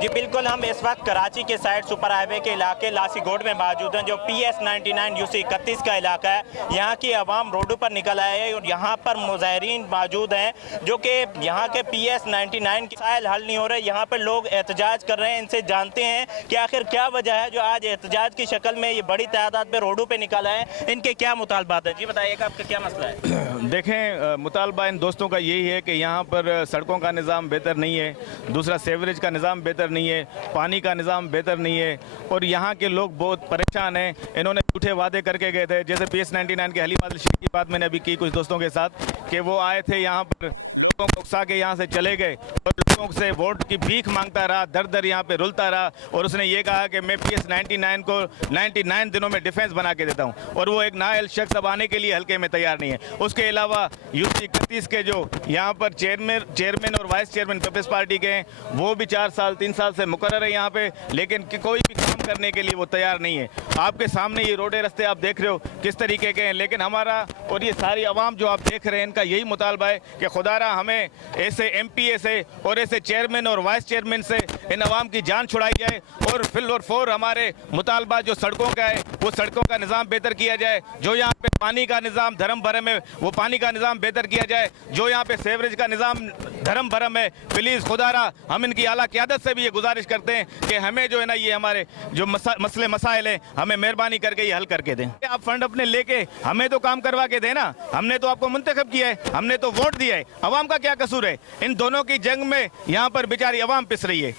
जी बिल्कुल, हम इस वक्त कराची के साइड सुपर हाईवे के इलाके लासीगोड में मौजूद हैं, जो PS99 UC 31 का इलाका है। यहाँ की आवाम रोडों पर निकल आए हैं और यहाँ पर मुजाहिरीन मौजूद हैं जो कि यहाँ के PS99 के मसाइल हल नहीं हो रहे। यहाँ पर लोग एहतजाज कर रहे हैं। इनसे जानते हैं कि आखिर क्या वजह है जो आज एहतजाज की शक्ल में ये बड़ी तादाद में रोडों पर निकल आए हैं। इनके क्या मुतालबात हैं? जी बताइएगा, आपका क्या मसला है? देखें, मुतालबा इन दोस्तों का यही है कि यहाँ पर सड़कों का निज़ाम बेहतर नहीं है, दूसरा सीवरेज का निज़ाम बेहतर नहीं है, पानी का निज़ाम बेहतर नहीं है और यहाँ के लोग बहुत परेशान हैं। इन्होंने झूठे वादे करके गए थे, जैसे PS99 के हलीम आदिल शेख की बात मैंने अभी की कुछ दोस्तों के साथ कि वो आए थे यहाँ पर, उकसा के यहाँ से चले गए और लोगों से वोट की भीख मांगता रहा, दर दर यहाँ पे रुलता रहा और उसने ये कहा कि मैं PS99 को 99 दिनों में डिफेंस बना के देता हूँ और वो एक नाअहल शख्स अब आने के लिए हल्के में तैयार नहीं है। उसके अलावा UC 31 के जो यहाँ पर चेयरमैन और वाइस चेयरमैन पीपल्स पार्टी के हैं, वो भी 3 साल से मुकर्रर है यहाँ पे, लेकिन कोई भी काम करने के लिए वो तैयार नहीं है। आपके सामने ये रोडे रास्ते आप देख रहे हो किस तरीके के हैं, लेकिन हमारा और ये सारी आवाम जो आप देख रहे हैं, इनका यही मुतालबा है कि खुदारा हमें ऐसे MPA से और ऐसे चेयरमैन और वाइस चेयरमैन से इन आवाम की जान छुड़ाई जाए और फिल और फोर हमारे मुतालबा जो सड़कों का है वो सड़कों का निज़ाम बेहतर किया जाए, जो यहाँ पे पानी का निज़ाम धर्म भरम है वो पानी का निज़ाम बेहतर किया जाए, जो यहाँ पे सीवरेज का निज़ाम धर्म भरम है, प्लीज़ खुदारा हम इनकी आला क़यादत से भी ये गुजारिश करते हैं कि हमें जो है ना ये हमारे जो मसले मसाइल हैं हमें मेहरबानी करके ये हल करके दें। आप फंड अपने लेके हमें तो काम करवा के दें ना, हमने तो आपको मुंतखब किया है, हमने तो वोट दिया है, अवाम का क्या कसूर है? इन दोनों की जंग में यहाँ पर बेचारी अवाम पिस रही है।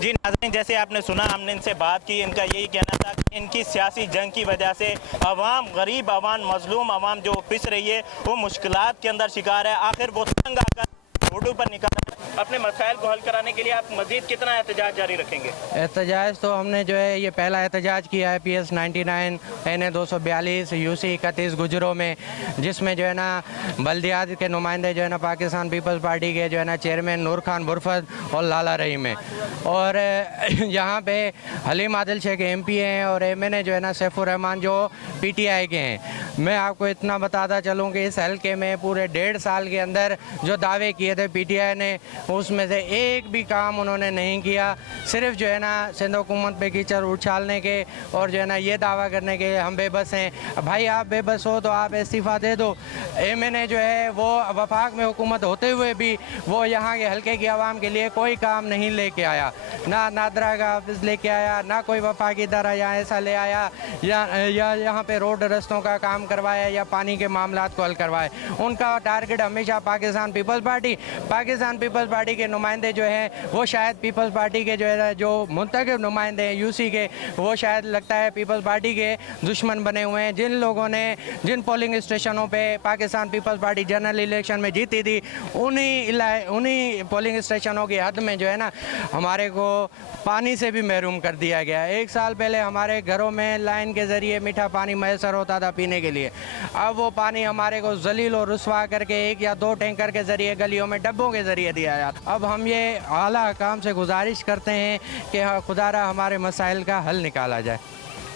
जी नाज़रीन, जैसे आपने सुना, हमने इनसे बात की, इनका यही कहना था कि इनकी सियासी जंग की वजह से अवाम, गरीब अवाम, मजलूम अवाम जो पिस रही है वो मुश्किलात के अंदर शिकार है। आखिर वो तंग आकर रोडों पर निकल अपने मसाइल को हल कराने के लिए आप मजीद कितना एहतजाज जारी रखेंगे? एहतजाज तो हमने जो है ये पहला एहतजाज किया है PS99 NA 242 UC 31 गुजरों में, जिसमें जो है ना बल्दियात के नुमाइंदे जो है ना पाकिस्तान पीपल्स पार्टी के जो है ना चेयरमैन नूर खान बुरफत और लाला रहीम है और यहाँ पे हलीम आदिल शेख MPA हैं और MNA जो है ना सैफुर रहमान जो PTI के हैं। मैं आपको इतना बताता चलूँ कि इस हल्के में पूरे 1.5 साल के अंदर जो दावे किए थे PTI ने, उसमें से एक भी काम उन्होंने नहीं किया। सिर्फ जो है ना सिंध हुकूमत पे कीचड़ उछालने के और जो है ना ये दावा करने के हम बेबस हैं। भाई आप बेबस हो तो आप इस्तीफ़ा दे दो। MNA जो है वो वफाक में हुकूमत होते हुए भी वो यहाँ के हल्के की आवाम के लिए कोई काम नहीं लेके आया, ना नादरा का ऑफिस लेके आया, ना कोई वफाकी इदारा यहाँ ऐसा ले आया या यहाँ पे रोड रस्तों का काम करवाया या पानी के मामलात को हल करवाए। उनका टारगेट हमेशा पाकिस्तान पीपल्स पार्टी के नुमाइंदे जो हैं वो शायद पीपल्स पार्टी के जो है जो मुंतखब नुमाइंदे हैं UC के, वो शायद लगता है पीपल्स पार्टी के दुश्मन बने हुए हैं। जिन लोगों ने जिन पोलिंग स्टेशनों पे Pakistan peoples party general election में जीती थी, उन्हीं पोलिंग स्टेशनों की हद में जो है ना हमारे को पानी से भी महरूम कर दिया गया। 1 साल पहले हमारे घरों में लाइन के ज़रिए मीठा पानी मैसर होता था पीने के लिए, अब वो पानी हमारे को जलील और रुस्वा करके 1 या 2 टैंकर के ज़रिए गलियों में डब्बों के ज़रिए दिया जाता। अब हम ये आला हकाम से गुजारिश करते हैं कि खुदारा हमारे मसाइल का हल निकाला जाए।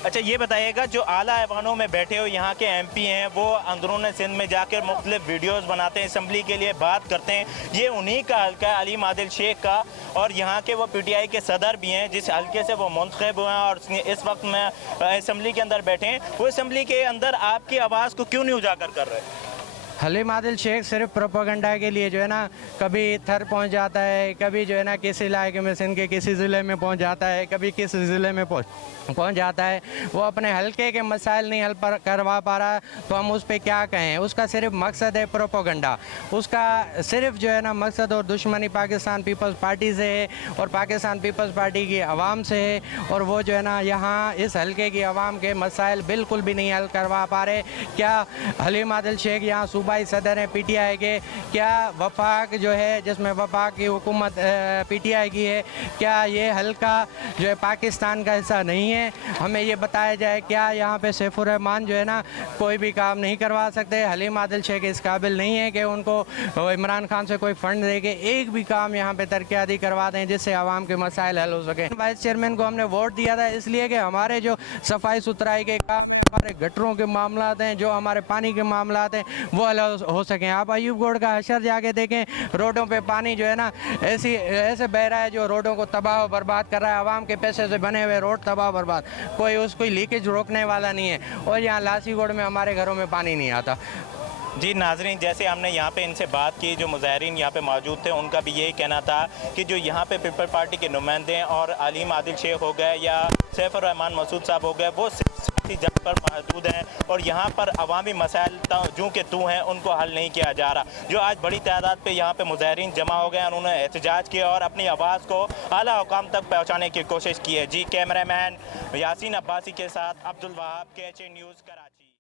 अच्छा ये बताइएगा, जो आला ऐवानों में बैठे हो यहाँ के MP हैं, वो अंदरून सिंध में जाकर मुख्तलिफ वीडियोस बनाते हैं, असम्बली के लिए बात करते हैं। ये उन्हीं का हल्का है, हलीम आदिल शेख का, और यहाँ के वो PTI के सदर भी हैं जिस हल्के से वो मुंतखब हुए हैं और इस वक्त में असम्बली के अंदर बैठे हैं। वो असम्बली के अंदर आपकी आवाज़ को क्यों नहीं उजागर कर रहे? हलीम आदिल शेख सिर्फ प्रोपेगेंडा के लिए जो है ना कभी थर पहुंच जाता है, कभी जो है ना किसी इलाके में सिंध के किसी ज़िले में पहुंच जाता है, कभी किसी ज़िले में पहुंच जाता है। वो अपने हल्के के मसाइल नहीं हल करवा पा रहा तो हम उस पर क्या कहें। उसका सिर्फ मकसद है प्रोपेगेंडा, उसका सिर्फ जो है ना मकसद और दुश्मनी पाकिस्तान पीपल्स पार्टी से है और पाकिस्तान पीपल्स पार्टी की आवाम से है और वो जो है ना यहाँ इस हल्के की आवाम के मसाइल बिल्कुल भी नहीं हल करवा पा रहे। क्या हलीम आदिल शेख यहाँ सूबाई सदर हैं PTI के? क्या वफाक जो है जिसमें वफाक की हुकूमत PTI की है, क्या ये हल्का जो है पाकिस्तान का हिस्सा नहीं है? हमें ये बताया जाए। क्या यहाँ पे सैफुर रहमान जो है ना कोई भी काम नहीं करवा सकते? हलीम आदिल शेख इस काबिल नहीं है कि उनको इमरान खान से कोई फंड दे के एक भी काम यहाँ पे तरक्याती करवा दें जिससे आवाम के मसाइल हल हो सके। वाइस चेयरमैन को हमने वोट दिया था इसलिए कि हमारे जो सफाई सुथराई के काम हमारे गटरों के मामला हैं, जो हमारे पानी के मामला हैं, वो हल हो सकें। आप अयूब गढ़ का हशर जाके देखें, रोडों पे पानी जो है ना ऐसे बह रहा है जो रोडों को तबाह और बर्बाद कर रहा है। आवाम के पैसे से बने हुए रोड तबाह बर्बाद, कोई उसको लीकेज रोकने वाला नहीं है। और यहाँ लासीगुड़ में हमारे घरों में पानी नहीं आता। जी नाजरीन, जैसे हमने यहाँ पे इनसे बात की, जो मुजाहिरीन यहाँ पे मौजूद थे, उनका भी यही कहना था कि जो यहाँ पे पीपल पार्टी के नुमाइंदे और अलीम आदिल शेख हो गए या सैफ रहमान मसूद साहब हो गए, वो सियासी जगह पर मौजूद हैं और यहाँ पर अवामी मसाइल जूँ के तू हैं, उनको हल नहीं किया जा रहा। जो आज बड़ी तादाद पे यहाँ पे मुजाहिरीन जमा हो गए, उन्होंने एहतजाज किया और अपनी आवाज़ को आला हुकाम तक पहुँचाने की कोशिश की है। जी कैमरामैन यासीन अब्बासी के साथ अब्दुल वहाब, KHA न्यूज़, कराची।